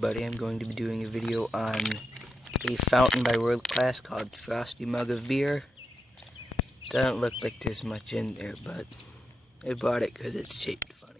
Buddy, I'm going to be doing a video on a fountain by World Class called Frosty Mug of Beer. Doesn't look like there's much in there, but I bought it because it's shaped funny.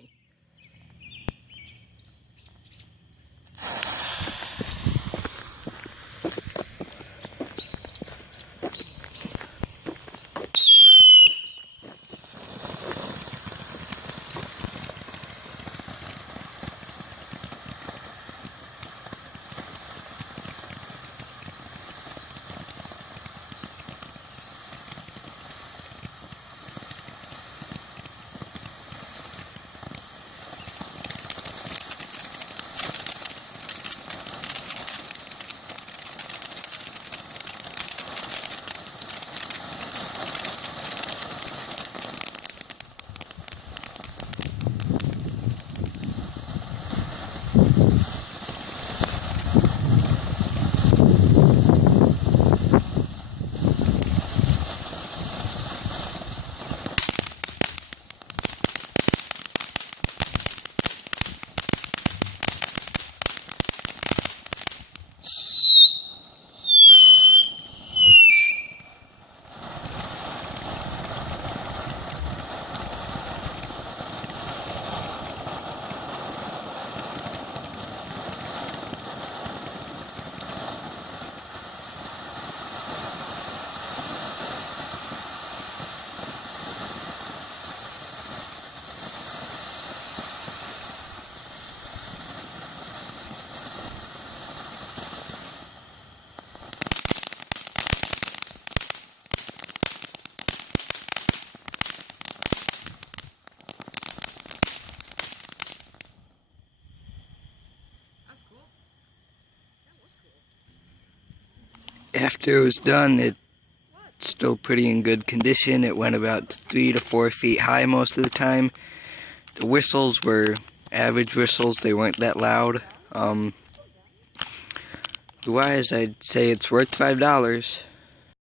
After it was done, it's still pretty in good condition. It went about 3 to 4 feet high most of the time. The whistles were average whistles, they weren't that loud. Otherwise, I'd say it's worth $5.